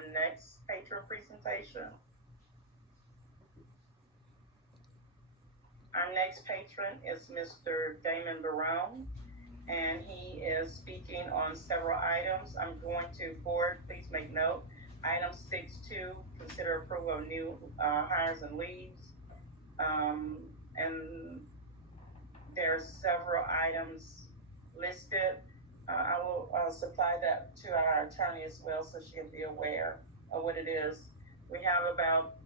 the next patron presentation. Our next patron is Mr. Damon Barone, and he is speaking on several items. I'm going to board, please make note. Item 6.2, consider approval of new hires and leaves. And there's several items listed. I will supply that to our attorney as well so she can be aware of what it is. We have about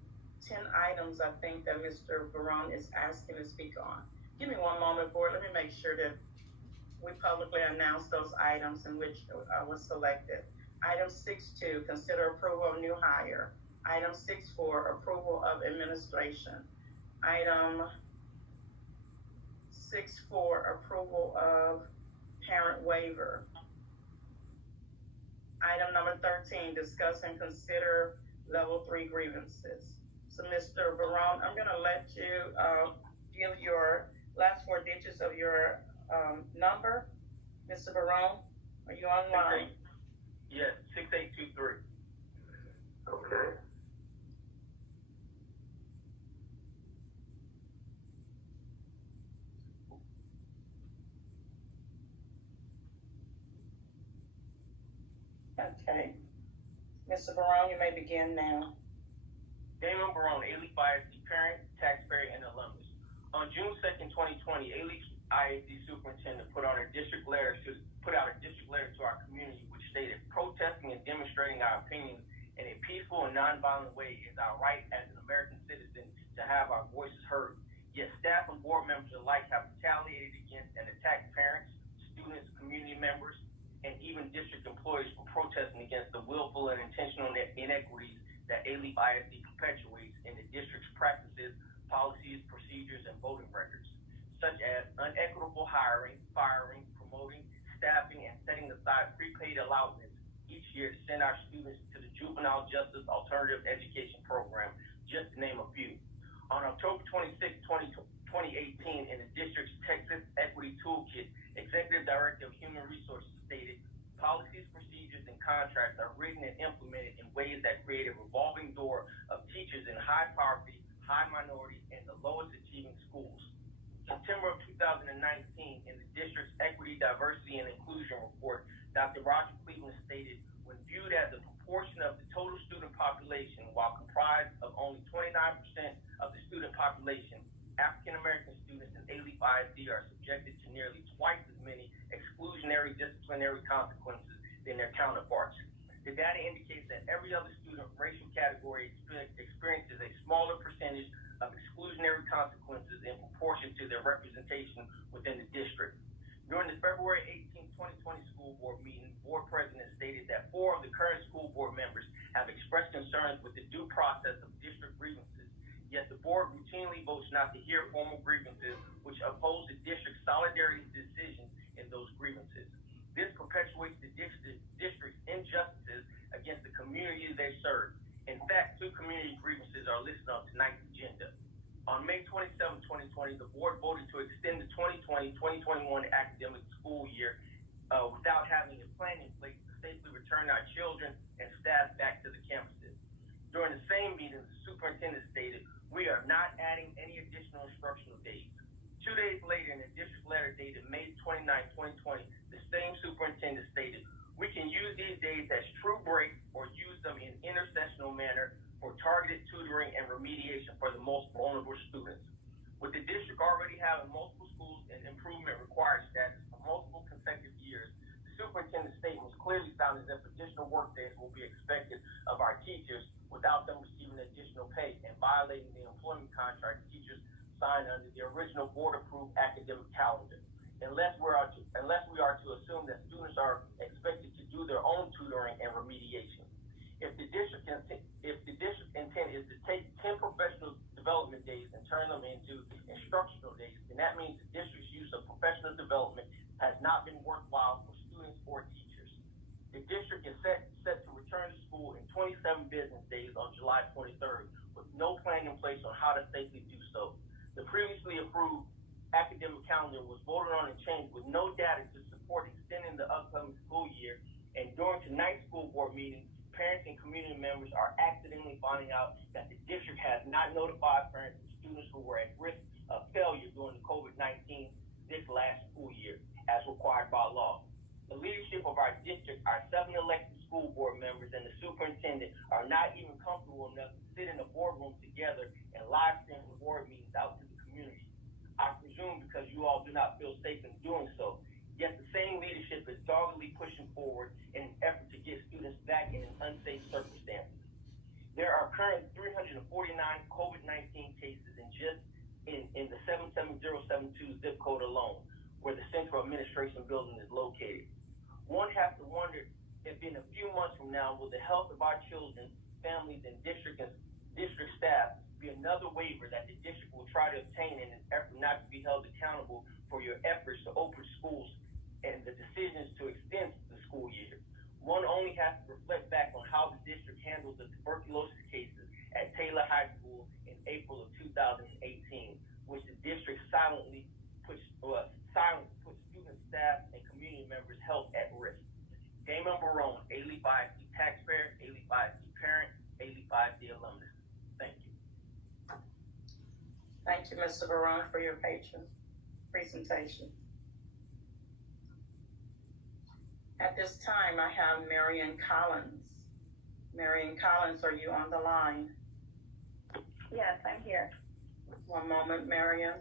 10 items, I think, that Mr. Barone is asking to speak on. Give me one moment, board. Let me make sure that we publicly announce those items in which was selected. Item 6.2, consider approval of new hire. Item 6.4, approval of administration. Item 6.4, approval of parent waiver. Item number 13, discuss and consider level 3 grievances. So Mr. Barone, I'm gonna let you give your last 4 digits of your number. Mr. Barone, are you online? Yes, 6823. Okay. Okay. Mr. Barone, you may begin now. Damon Barone, A-Leaf ISD parent, taxpayer, and alumnus. On June 2nd, 2020, A-Leaf ISD superintendent put out a district letter to our community which stated, protesting and demonstrating our opinions in a peaceful and nonviolent way is our right as an American citizen to have our voices heard. Yet staff and board members alike have retaliated against and attacked parents, students, community members, and even district employees for protesting against the willful and intentional inequities that A-Leaf ISD perpetuates in the district's practices, policies, procedures, and voting records, such as unequitable hiring, firing, promoting, staffing, and setting aside prepaid allowances each year to send our students to the Juvenile Justice Alternative Education Program, just to name a few. On October 26, 2018, in the district's Texas Equity Toolkit, Executive Director of Human Resources stated, policies, procedures, and contracts are written and implemented in ways that create a revolving door of teachers in high poverty, high minority, and the lowest achieving schools. September of 2019, in the district's Equity, Diversity, and Inclusion Report, Dr. Roger Cleveland stated, when viewed as a proportion of the total student population, while comprised of only 29% of the student population, African American students in A-Leaf ISD are subjected to nearly twice as many exclusionary disciplinary consequences than their counterparts. The data indicates that every other student racial category experiences a smaller percentage of exclusionary consequences in proportion to their representation within the district. During the February 18, 2020 school board meeting, board president stated that 4 of the current school board members have expressed concerns with the due process of district grievances, yet the board routinely votes not to hear formal grievances, which oppose the district's solidarity decisions in those grievances. This perpetuates the district's injustices against the community they serve. In fact, 2 community grievances are listed on tonight's agenda. On May 27, 2020, the board voted to extend the 2020-2021 academic school year without having a plan in place to safely return our children and staff back to the campuses. During the same meeting, the superintendent stated, we are not adding any additional instructional days. 2 days later, in a district letter dated May 29, 2020, the same superintendent stated, we can use these days as true breaks or use them in intersessional manner for targeted tutoring and remediation for the most vulnerable students. With the district already having multiple schools and improvement required status for multiple consecutive years, the superintendent's statements clearly sound as if additional work days will be expected of our teachers without them receiving additional pay and violating the employment contract teachers signed under the original board-approved academic calendar. Unless we are to assume that students are expected to do their own tutoring and remediation. If the district intent is to take 10 professional development days and turn them into instructional days, then that means the district's use of professional development has not been worthwhile for students or teachers. The district is set to return to school in 27 business days on July 23rd, with no plan in place on how to safely do so. The previously approved academic calendar was voted on and changed with no data to support extending the upcoming school year, and during tonight's school board meeting, parents and community members are accidentally finding out that the district has not notified parents of students who were at risk of failure during the COVID-19 this last school year, as required by law. The leadership of our district, our 7 elected school board members, and the superintendent are not even comfortable enough to sit in a boardroom together and live stream the board meetings out to the community. I presume because you all do not feel safe in doing so. Yet the same leadership is doggedly pushing forward in an effort to get students back in unsafe circumstances. There are currently 349 COVID-19 cases in the 77072 zip code alone, where the central administration building is located. One has to wonder if in a few months from now, will the health of our children, families, and district staff be another waiver that the district will try to obtain in an effort not to be held accountable for your efforts to open schools and the decisions to extend the school year. One only has to reflect back on how the district handled the tuberculosis cases at Taylor High School in April of 2018, which the district silently put student, staff, and community members' health at risk. Damon Barone, A-Leaf ISD taxpayer, A-Leaf ISD parent, A-Leaf ISD alumnus. Thank you. Thank you, Mr. Barone, for your presentation. At this time, I have Marion Collins. Marion Collins, are you on the line? Yes, I'm here. One moment, Marion.